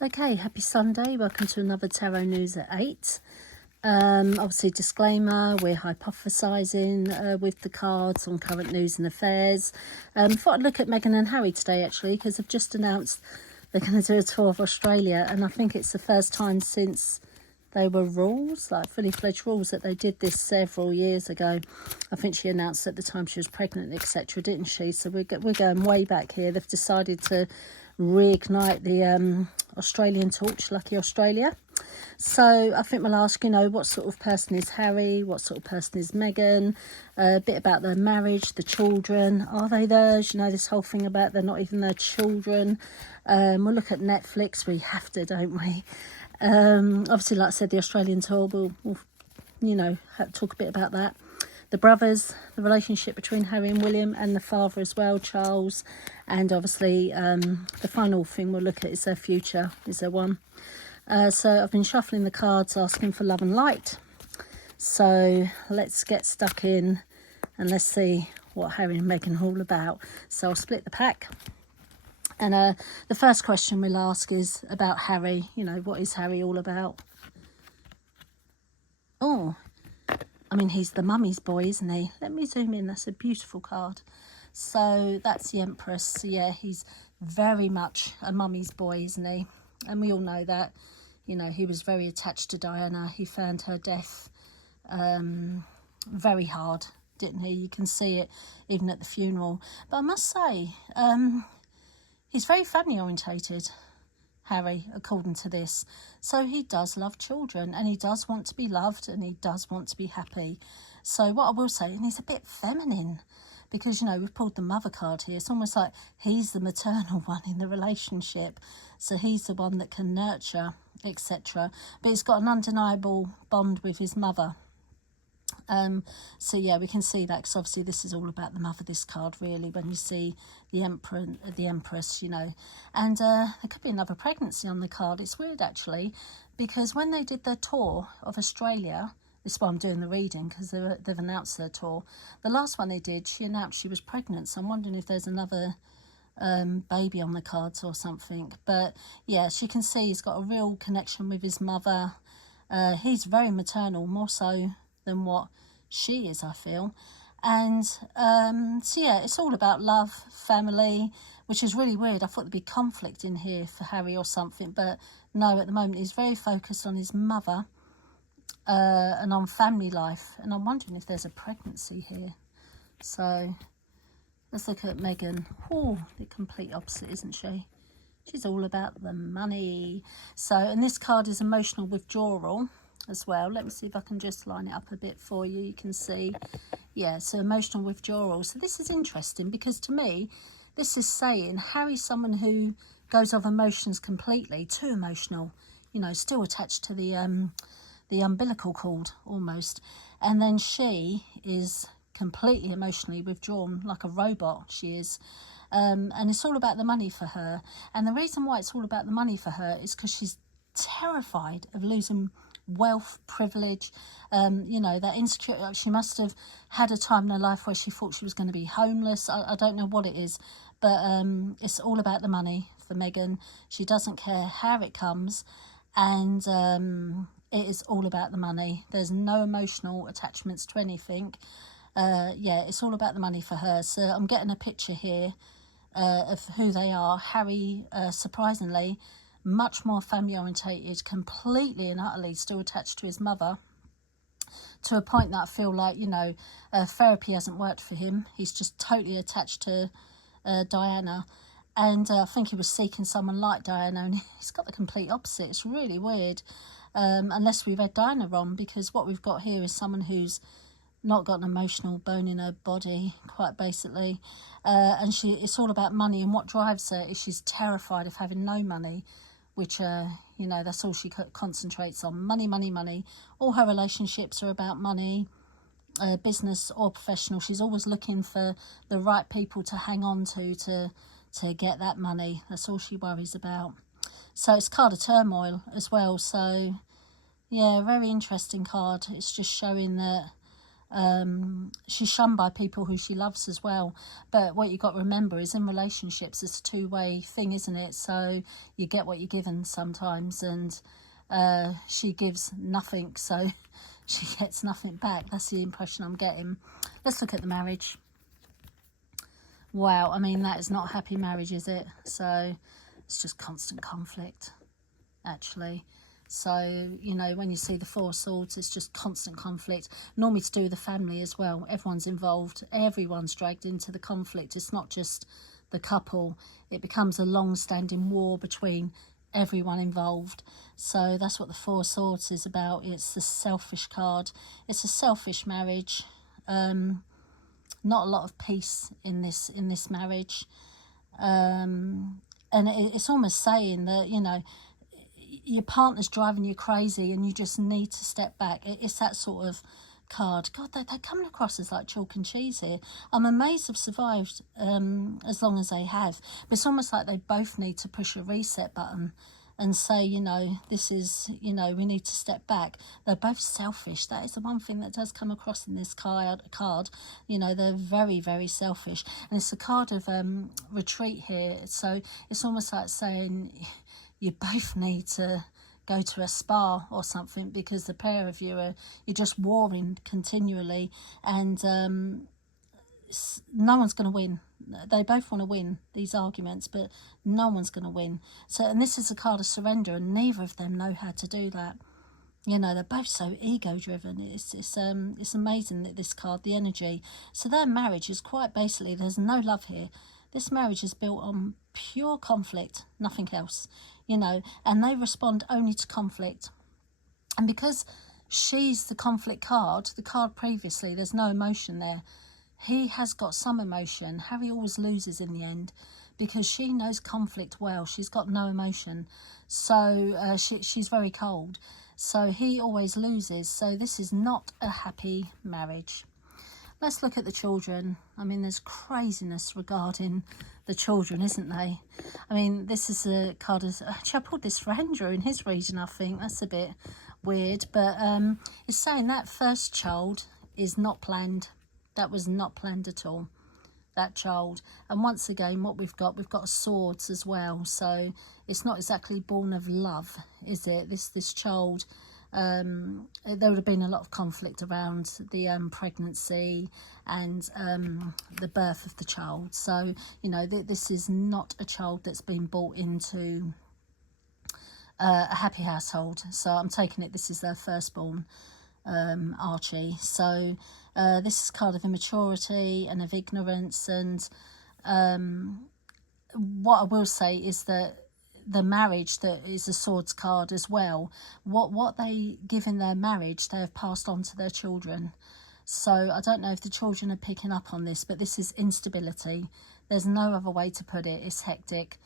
Okay, happy Sunday. Welcome to another Tarot News at 8. Obviously, disclaimer, we're hypothesising with the cards on current news and affairs. Thought I'd look at Meghan and Harry today, actually, because they've just announced they're going to do a tour of Australia. And I think it's the first time since they were rules, like fully fledged rules, that they did this several years ago. I think she announced at the time she was pregnant, etc., didn't she? So we're going way back here. They've decided to reignite the Australian torch, lucky Australia. So I think we'll ask, what sort of person is Harry? What sort of person is Meghan? A bit about their marriage, the children. Are they theirs? This whole thing about they're not even their children. We'll look at Netflix. We have to, don't we? Obviously, like I said, the Australian tour, we'll talk a bit about that. The brothers, the relationship between Harry and William, and the father as well, Charles. And obviously, the final thing we'll look at is their future. Is there one? So I've been shuffling the cards, asking for love and light. So let's get stuck in and let's see what Harry and Meghan are all about. So I'll split the pack. And the first question we'll ask is about Harry. What is Harry all about? Oh, I mean, he's the mummy's boy, isn't he? Let me zoom in. That's a beautiful card. So that's the Empress. So yeah, he's very much a mummy's boy, isn't he? And we all know that. He was very attached to Diana. He found her death very hard, didn't he? You can see it even at the funeral. But I must say, he's very family orientated, Harry, according to this. So he does love children, and he does want to be loved, and he does want to be happy. So what I will say, and he's a bit feminine, because we've pulled the mother card here. It's almost like he's the maternal one in the relationship, so he's the one that can nurture, etc. But he's got an undeniable bond with his mother. So yeah, we can see that, because obviously this is all about the mother, this card, really, when you see the emperor, the empress, and there could be another pregnancy on the card. It's weird, actually, because when they did their tour of Australia, this is why I'm doing the reading, because they've announced their tour. The last one they did, she announced she was pregnant, so I'm wondering if there's another baby on the cards or something. But yeah, she can see he's got a real connection with his mother. He's very maternal, more so than what she is, I feel. And so yeah, it's all about love, family, which is really weird. I thought there'd be conflict in here for Harry or something, but no, at the moment he's very focused on his mother and on family life. And I'm wondering if there's a pregnancy here. So let's look at Meghan. Oh, the complete opposite, isn't she? She's all about the money. So, and this card is emotional withdrawal as well. Let me see if I can just line it up a bit for you. You can see, yeah, so emotional withdrawal. So this is interesting, because to me, this is saying Harry's someone who goes off emotions completely, too emotional, still attached to the umbilical cord almost. And then she is completely emotionally withdrawn, like a robot, she is. And it's all about the money for her. And the reason why it's all about the money for her is because she's terrified of losing wealth, privilege, that insecure. She must have had a time in her life where she thought she was going to be homeless. I don't know what it is, but it's all about the money for Meghan. She doesn't care how it comes, and it is all about the money. There's no emotional attachments to anything. Yeah, it's all about the money for her. So I'm getting a picture here of who they are. Harry, surprisingly, much more family orientated, completely and utterly still attached to his mother, to a point that I feel like, therapy hasn't worked for him. He's just totally attached to Diana. And I think he was seeking someone like Diana, and he's got the complete opposite. It's really weird, unless we read Diana wrong, because what we've got here is someone who's not got an emotional bone in her body, quite basically. And it's all about money, and what drives her is she's terrified of having no money, which, that's all she concentrates on. Money, money, money. All her relationships are about money, business or professional. She's always looking for the right people to hang on to get that money. That's all she worries about. So it's card of turmoil as well. So, yeah, very interesting card. It's just showing that She's shunned by people who she loves as well. But what you've got to remember is in relationships, it's a two-way thing, isn't it? So you get what you're given sometimes, and she gives nothing, so she gets nothing back. That's the impression I'm getting. Let's look at the marriage. Wow, I mean, that is not a happy marriage, is it? So it's just constant conflict, actually. So, you know, when you see the Four of Swords, it's just constant conflict. Normally to do with the family as well. Everyone's involved. Everyone's dragged into the conflict. It's not just the couple. It becomes a long-standing war between everyone involved. So that's what the Four of Swords is about. It's the selfish card. It's a selfish marriage. Not a lot of peace in this marriage. And it's almost saying that, you know, your partner's driving you crazy and you just need to step back. It's that sort of card. God, they're coming across as like chalk and cheese here. I'm amazed they've survived as long as they have. But it's almost like they both need to push a reset button and say, you know, this is, you know, we need to step back. They're both selfish. That is the one thing that does come across in this card. You know, they're very, very selfish. And it's a card of retreat here. So it's almost like saying you both need to go to a spa or something, because the pair of you're just warring continually, and no one's going to win. They both want to win these arguments, but no one's going to win. So, and this is a card of surrender, and neither of them know how to do that. You know, they're both so ego-driven. It's amazing that this card, the energy. So their marriage is quite basically, there's no love here. This marriage is built on pure conflict, nothing else. You know, and they respond only to conflict. And because she's the conflict card, the card previously, there's no emotion there. He has got some emotion. Harry always loses in the end because she knows conflict well. She's got no emotion. So she's very cold. So he always loses. So this is not a happy marriage. Let's look at the children. I mean, there's craziness regarding the children, isn't there? I mean, this is a card of... Actually, I pulled this for Andrew in his region, I think. That's a bit weird. But it's saying that first child is not planned. That was not planned at all, that child. And once again, what we've got swords as well. So it's not exactly born of love, is it? This child... there would have been a lot of conflict around the pregnancy and the birth of the child. So, you know, this is not a child that's been brought into a happy household. So I'm taking it this is their firstborn, Archie. So this is a card of immaturity and of ignorance. And what I will say is that the marriage that is a swords card as well, what they give in their marriage, they have passed on to their children. So I don't know if the children are picking up on this, but this is instability. There's no other way to put it. It's hectic.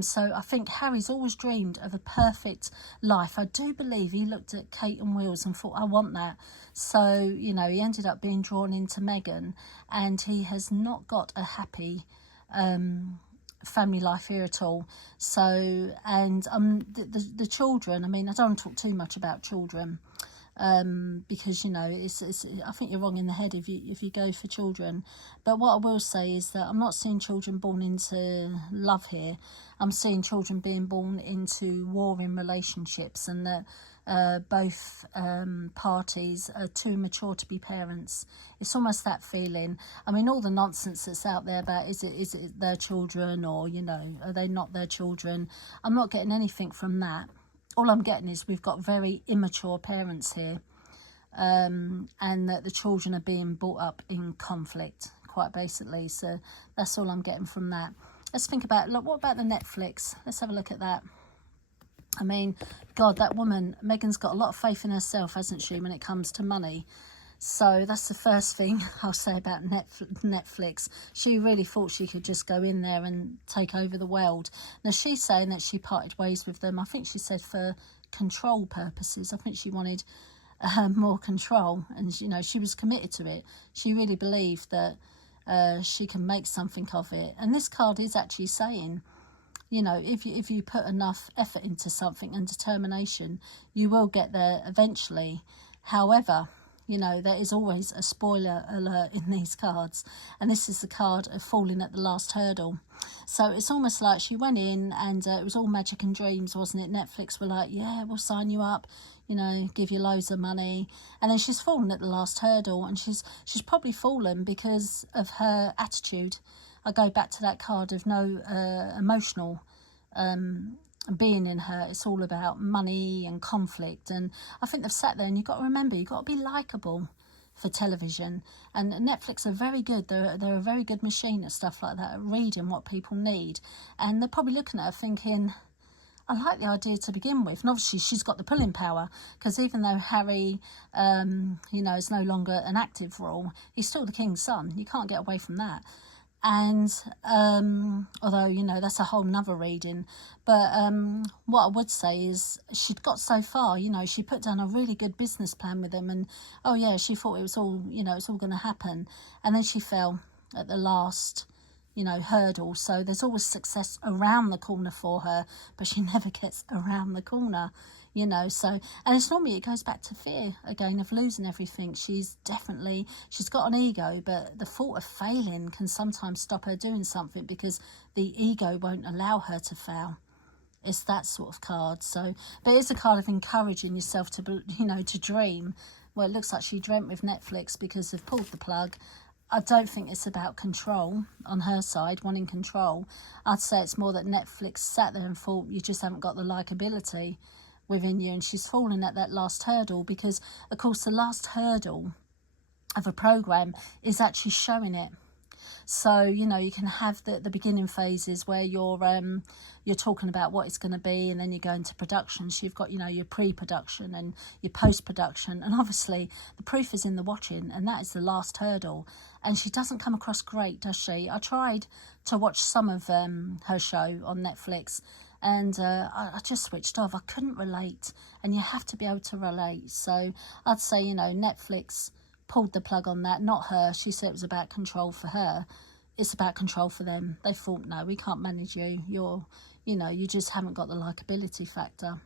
So I think Harry's always dreamed of a perfect life. I do believe he looked at Kate and Wills and thought, I want that. So, you know, he ended up being drawn into Meghan, and he has not got a happy family life here at all. So, and the children, I mean, I don't want to talk too much about children, because, you know, it's I think you're wrong in the head if you go for children. But what I will say is that I'm not seeing children born into love here. I'm seeing children being born into warring relationships, and that both parties are too mature to be parents. It's almost that feeling. I mean, all the nonsense that's out there about is it their children, or, you know, are they not their children? I'm not getting anything from that. All I'm getting is we've got very immature parents here, and that the children are being brought up in conflict, quite basically. So that's all I'm getting from that. Let's think about, look, what about the Netflix? Let's have a look at that. I mean, God, that woman, Meghan's got a lot of faith in herself, hasn't she, when it comes to money? So that's the first thing I'll say about Netflix. She really thought she could just go in there and take over the world. Now, she's saying that she parted ways with them. I think she said for control purposes. I think she wanted more control. And, you know, she was committed to it. She really believed that she can make something of it. And this card is actually saying, you know, if you put enough effort into something and determination, you will get there eventually. However, You know, there is always a spoiler alert in these cards, and this is the card of falling at the last hurdle. So it's almost like she went in and it was all magic and dreams, wasn't it? Netflix were like, yeah, we'll sign you up, you know, give you loads of money. And then she's fallen at the last hurdle, and she's probably fallen because of her attitude. I go back to that card of no emotional being in her. It's all about money and conflict, and I think they've sat there, and you've got to remember, you've got to be likeable for television, and Netflix are very good. They're a very good machine at stuff like that, at reading what people need, and they're probably looking at her thinking, I like the idea to begin with. And obviously she's got the pulling power, because even though Harry you know, is no longer an active role, he's still the king's son. You can't get away from that. And although, you know, that's a whole nother reading, but what I would say is she'd got so far, you know, she put down a really good business plan with him, and oh yeah, she thought it was all, you know, it's all going to happen, and then she fell at the last, you know, hurdle. So there's always success around the corner for her, but she never gets around the corner, you know. So, and it's normally, it goes back to fear again of losing everything. She's got an ego, but the thought of failing can sometimes stop her doing something, because the ego won't allow her to fail. It's that sort of card. So, but it's a card of encouraging yourself to, you know, to dream. Well, it looks like she dreamt with Netflix because they've pulled the plug. I don't think it's about control on her side, wanting control. I'd say it's more that Netflix sat there and thought, you just haven't got the likability within you, and she's fallen at that last hurdle, because of course the last hurdle of a program is actually showing it. So, you know, you can have the beginning phases where you're talking about what it's going to be, and then you go into production. So you've got, you know, your pre-production and your post-production, and obviously the proof is in the watching, and that is the last hurdle. And she doesn't come across great, does she? I tried to watch some of her show on Netflix, and I just switched off. I couldn't relate, and you have to be able to relate. So I'd say, you know, Netflix pulled the plug on that, not her. She said it was about control for her. It's about control for them. They thought, no, we can't manage you. You know, you just haven't got the likability factor.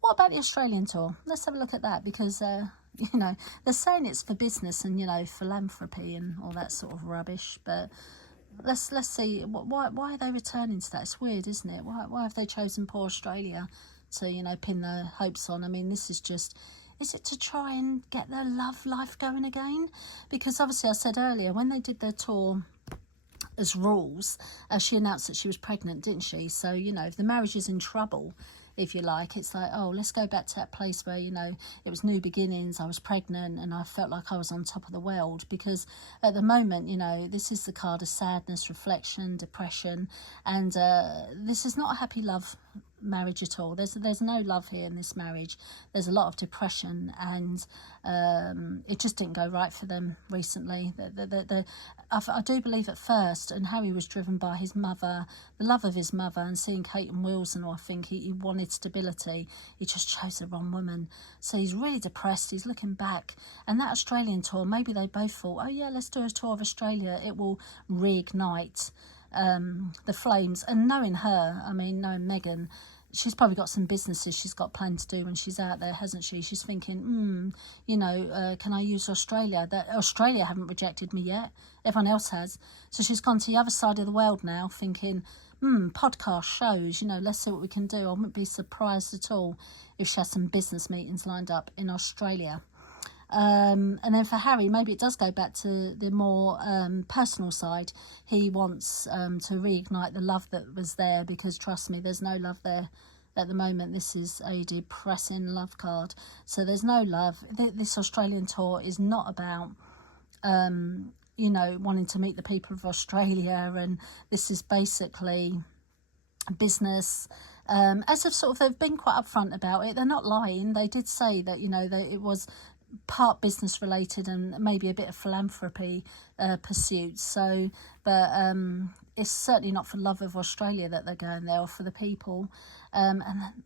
What about the Australian tour? Let's have a look at that, because, you know, they're saying it's for business and, you know, philanthropy and all that sort of rubbish, but let's see, why are they returning to that? It's weird, isn't it? Why have they chosen poor Australia to, you know, pin their hopes on? I mean, this is just, is it to try and get their love life going again? Because obviously I said earlier, when they did their tour as Rules, she announced that she was pregnant, didn't she? So, you know, if the marriage is in trouble, if you like, it's like, oh, let's go back to that place where, you know, it was new beginnings, I was pregnant, and I felt like I was on top of the world. Because at the moment, you know, this is the card of sadness, reflection, depression, and this is not a happy love marriage at all. There's no love here in this marriage. There's a lot of depression, and it just didn't go right for them recently. I do believe at first, and Harry was driven by his mother, the love of his mother, and seeing Kate and Wilson, I think he wanted stability. He just chose the wrong woman. So he's really depressed. He's looking back, and that Australian tour, maybe they both thought, oh yeah, let's do a tour of Australia. It will reignite the flames. And knowing her, I mean, knowing Meghan, she's probably got some businesses she's got planned to do when she's out there, hasn't she? She's thinking, you know, can I use Australia? That Australia haven't rejected me yet. Everyone else has. So she's gone to the other side of the world now, thinking, podcast shows, you know, let's see what we can do. I wouldn't be surprised at all if she has some business meetings lined up in Australia. And then for Harry, maybe it does go back to the more personal side. He wants to reignite the love that was there, because trust me, there's no love there at the moment. This is a depressing love card. So there's no love. This Australian tour is not about, you know, wanting to meet the people of Australia, and this is basically business. As they've been quite upfront about it. They're not lying. They did say that, you know, it was part business related and maybe a bit of philanthropy pursuits. So, but it's certainly not for love of Australia that they're going there, or for the people. And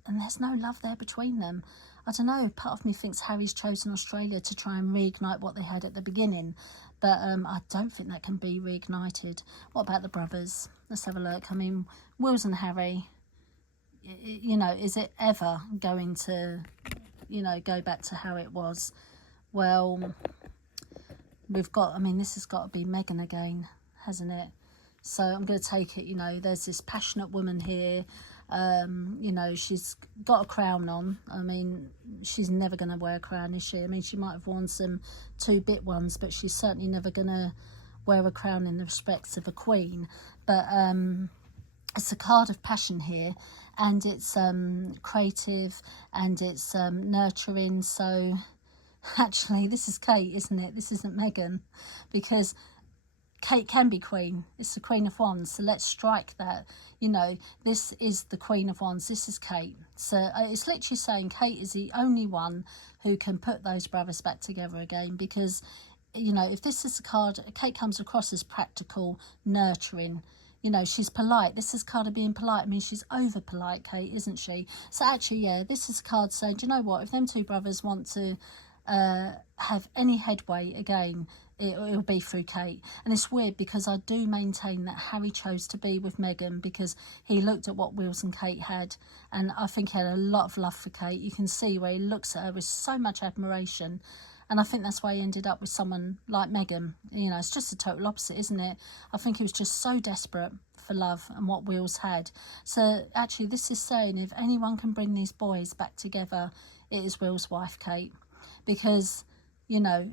there's no love there between them. I don't know, part of me thinks Harry's chosen Australia to try and reignite what they had at the beginning, but I don't think that can be reignited. What about the brothers? Let's have a look. I mean, Wills and Harry, you know, is it ever going to, you know, go back to how it was? Well, we've got, I mean, this has got to be Meghan again, hasn't it? So I'm going to take it, you know, there's this passionate woman here. You know, she's got a crown on. I mean, she's never going to wear a crown, is she? I mean, she might have worn some 2-bit ones, but she's certainly never going to wear a crown in the respects of a queen. But it's a card of passion here, and it's creative, and it's nurturing. So actually, this is Kate, isn't it? This isn't Meghan, because Kate can be queen. It's the Queen of Wands. So let's strike that. You know, this is the Queen of Wands. This is Kate. So it's literally saying Kate is the only one who can put those brothers back together again. Because, you know, if this is a card, Kate comes across as practical, nurturing. You know, she's polite. This is a card of being polite. I mean, she's over polite, Kate, isn't she? So actually, yeah, this is a card saying, do you know what? If them two brothers want to have any headway again, it'll be through Kate. And it's weird because I do maintain that Harry chose to be with Meghan because he looked at what Wills and Kate had, and I think he had a lot of love for Kate. You can see where he looks at her with so much admiration, and I think that's why he ended up with someone like Meghan. You know, it's just the total opposite, isn't it? I think he was just so desperate for love and what Wills had. So actually this is saying if anyone can bring these boys back together, it is Will's wife, Kate. Because, you know,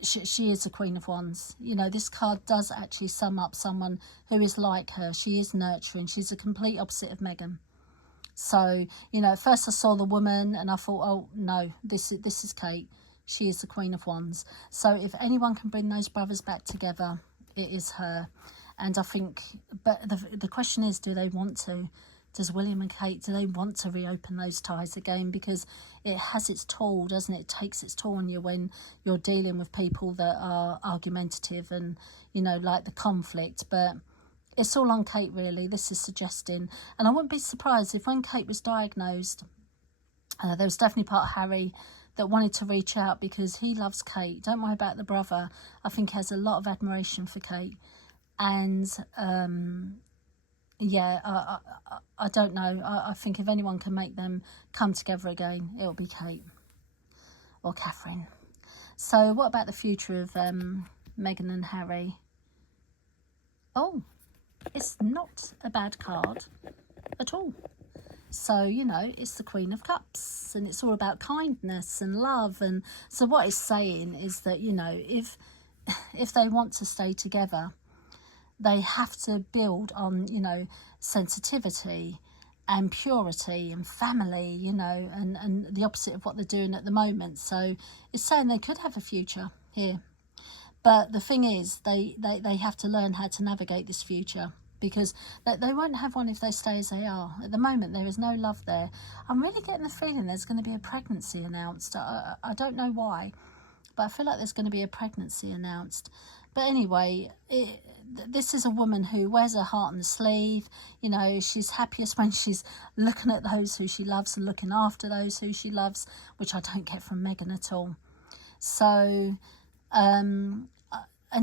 she is the Queen of Wands. You know, this card does actually sum up someone who is like her. She is nurturing. She's a complete opposite of Meghan. So, you know, at first I saw the woman and I thought, oh, no, this is Kate. She is the Queen of Wands. So if anyone can bring those brothers back together, it is her. And I think, but the question is, do they want to? Does William and Kate, do they want to reopen those ties again? Because it has its toll, doesn't it? It takes its toll on you when you're dealing with people that are argumentative and, you know, like the conflict. But it's all on Kate, really. This is suggesting. And I wouldn't be surprised if when Kate was diagnosed, there was definitely part of Harry that wanted to reach out because he loves Kate. Don't worry about the brother. I think he has a lot of admiration for Kate. And yeah, I don't know. I think if anyone can make them come together again, it'll be Kate or Catherine. So what about the future of Meghan and Harry? Oh, it's not a bad card at all. So, you know, it's the Queen of Cups and it's all about kindness and love. And so what it's saying is that, you know, if they want to stay together, they have to build on, you know, sensitivity and purity and family, you know, and the opposite of what they're doing at the moment. So it's saying they could have a future here. But the thing is, they have to learn how to navigate this future because they won't have one if they stay as they are. At the moment, there is no love there. I'm really getting the feeling there's going to be a pregnancy announced. I don't know why, but I feel like there's going to be a pregnancy announced. But anyway, this is a woman who wears her heart on the sleeve. You know, she's happiest when she's looking at those who she loves and looking after those who she loves, which I don't get from Meghan at all. So, and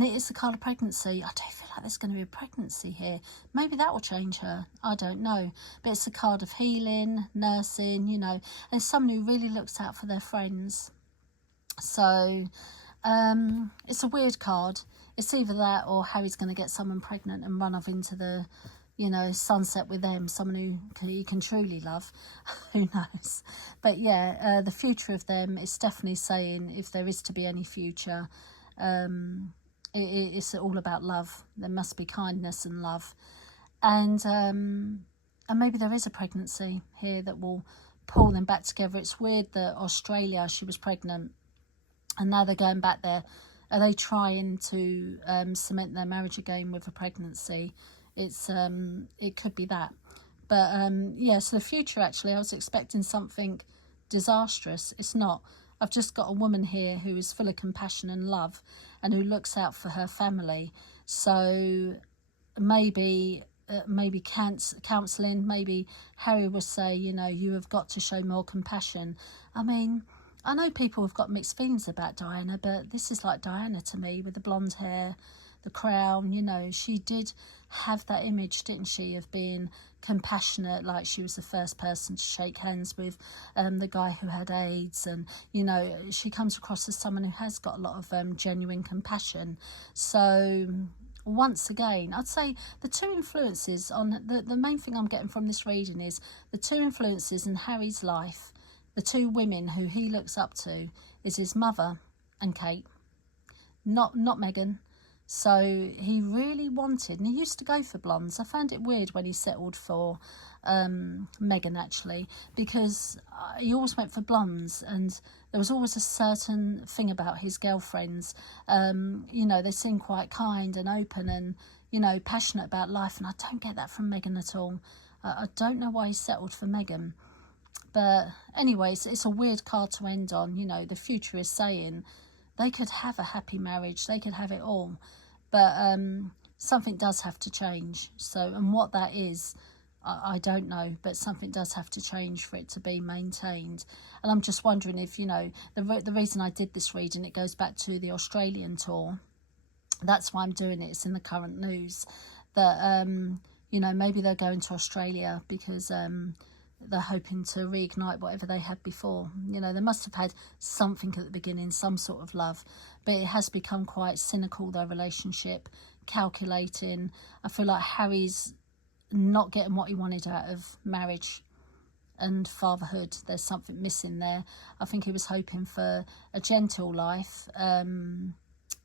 it is the card of pregnancy. I do feel like there's going to be a pregnancy here. Maybe that will change her. I don't know. But it's a card of healing, nursing, you know, and someone who really looks out for their friends. So, it's a weird card. It's either that or Harry's going to get someone pregnant and run off into the, you know, sunset with them, someone who he can truly love. Who knows? But yeah, the future of them is definitely saying if there is to be any future, it's all about love. There must be kindness and love. And maybe there is a pregnancy here that will pull them back together. It's weird that Australia, she was pregnant, and now they're going back there. Are they trying to cement their marriage again with a pregnancy? It's it could be that. But yeah, so the future, actually, I was expecting something disastrous. It's not. I've just got a woman here who is full of compassion and love and who looks out for her family. So maybe counselling, maybe Harry will say, you know, you have got to show more compassion. I mean, I know people have got mixed feelings about Diana, but this is like Diana to me, with the blonde hair, the crown. You know, she did have that image, didn't she, of being compassionate, like she was the first person to shake hands with the guy who had AIDS, and you know, she comes across as someone who has got a lot of genuine compassion. So once again, I'd say the two influences on the main thing I'm getting from this reading is the two influences in Harry's life, the two women who he looks up to, is his mother and Kate, not Meghan. So he really wanted, and he used to go for blondes. I found it weird when he settled for Meghan, actually, because he always went for blondes, and there was always a certain thing about his girlfriends. You know, they seem quite kind and open and, you know, passionate about life, and I don't get that from Meghan at all. I don't know why he settled for Meghan. But anyways, it's a weird card to end on. You know, the future is saying they could have a happy marriage, they could have it all, but something does have to change. So, and what that is, I don't know, but something does have to change for it to be maintained. And I'm just wondering if, you know, the reason I did this reading, it goes back to the Australian tour. That's why I'm doing it. It's in the current news that, you know, maybe they're going to Australia because they're hoping to reignite whatever they had before. You know, they must have had something at the beginning, some sort of love, but it has become quite cynical, their relationship, calculating. I feel like Harry's not getting what he wanted out of marriage and fatherhood. There's something missing there. I think he was hoping for a gentle life, and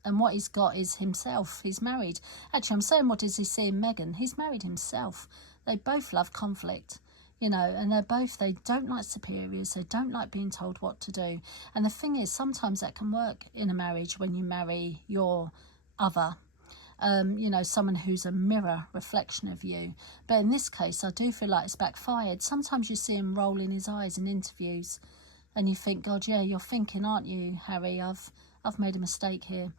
what he's got is himself. He's married. Actually, I'm saying, what does he see in Meghan? He's married himself. They both love conflict. You know, and they don't like superiors, they don't like being told what to do. And the thing is, sometimes that can work in a marriage when you marry your other, you know, someone who's a mirror reflection of you. But in this case, I do feel like it's backfired. Sometimes you see him rolling his eyes in interviews and you think, God, yeah, you're thinking, aren't you, Harry, I've made a mistake here,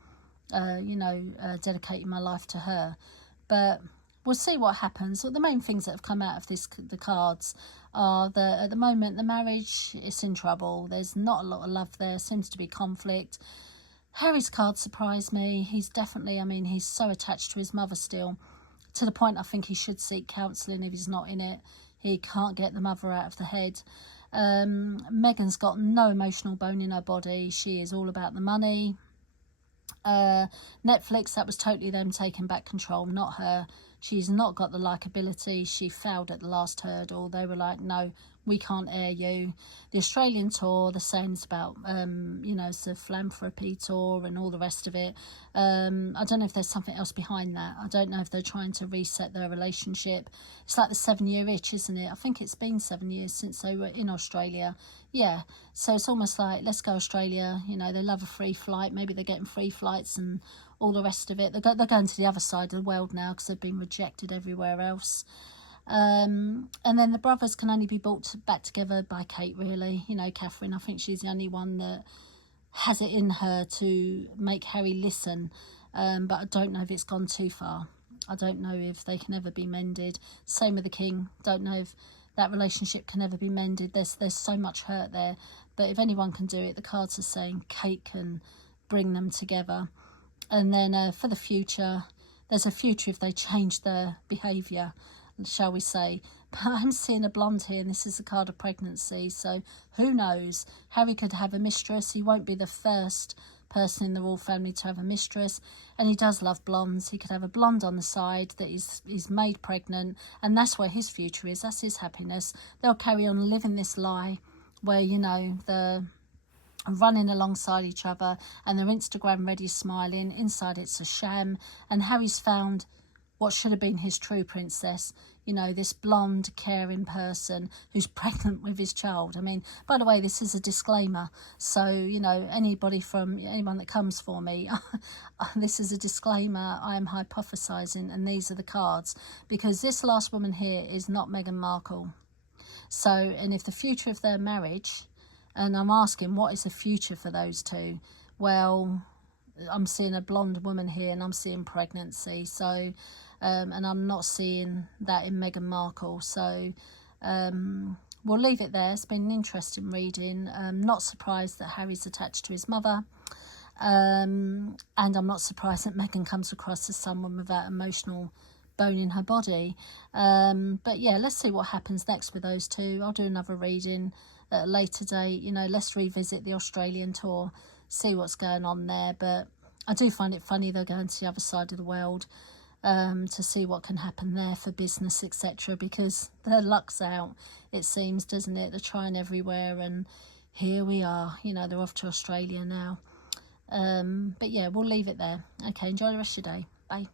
you know, dedicating my life to her. But we'll see what happens. Well, the main things that have come out of the cards are that at the moment the marriage is in trouble. There's not a lot of love there. Seems to be conflict. Harry's card surprised me. He's definitely, I mean, he's so attached to his mother still, to the point I think he should seek counselling if he's not in it. He can't get the mother out of the head. Meghan's got no emotional bone in her body. She is all about the money. Netflix, that was totally them taking back control, not her. She's not got the likability. She failed at the last hurdle. They were like, no, we can't air you. The Australian tour, the same is about, you know, it's a philanthropy tour and all the rest of it. I don't know if there's something else behind that. I don't know if they're trying to reset their relationship. It's like the 7-year itch, isn't it? I think it's been 7 years since they were in Australia. Yeah, so it's almost like, let's go Australia. You know, they love a free flight. Maybe they're getting free flights and all the rest of it. They're going to the other side of the world now because they've been rejected everywhere else. And then the brothers can only be brought back together by Kate, really. You know, Catherine, I think she's the only one that has it in her to make Harry listen. But I don't know if it's gone too far. I don't know if they can ever be mended. Same with the king. Don't know if that relationship can ever be mended. There's so much hurt there. But if anyone can do it, the cards are saying Kate can bring them together. And then for the future, there's a future if they change their behaviour, shall we say. But I'm seeing a blonde here, and this is a card of pregnancy. So who knows? Harry could have a mistress. He won't be the first person in the royal family to have a mistress. And he does love blondes. He could have a blonde on the side that he's made pregnant. And that's where his future is. That's his happiness. They'll carry on living this lie where, you know, the running alongside each other and their Instagram ready smiling. Inside it's a sham, and Harry's found what should have been his true princess, you know, this blonde caring person who's pregnant with his child. I mean, by the way, this is a disclaimer, so, you know, anyone that comes for me, this is a disclaimer. I am hypothesizing, and these are the cards, because this last woman here is not Meghan Markle. So, and if the future of their marriage, and I'm asking, what is the future for those two? Well, I'm seeing a blonde woman here, and I'm seeing pregnancy. So, and I'm not seeing that in Meghan Markle. So, we'll leave it there. It's been an interesting reading. Not surprised that Harry's attached to his mother. And I'm not surprised that Meghan comes across as someone without emotional bone in her body. But yeah, let's see what happens next with those two. I'll do another reading at a later date. You know, let's revisit the Australian tour, see what's going on there. But I do find it funny they're going to the other side of the world, to see what can happen there for business, etc., because their luck's out, it seems, doesn't it? They're trying everywhere, and here we are, you know, they're off to Australia now. But yeah, we'll leave it there. Okay, enjoy the rest of your day. Bye.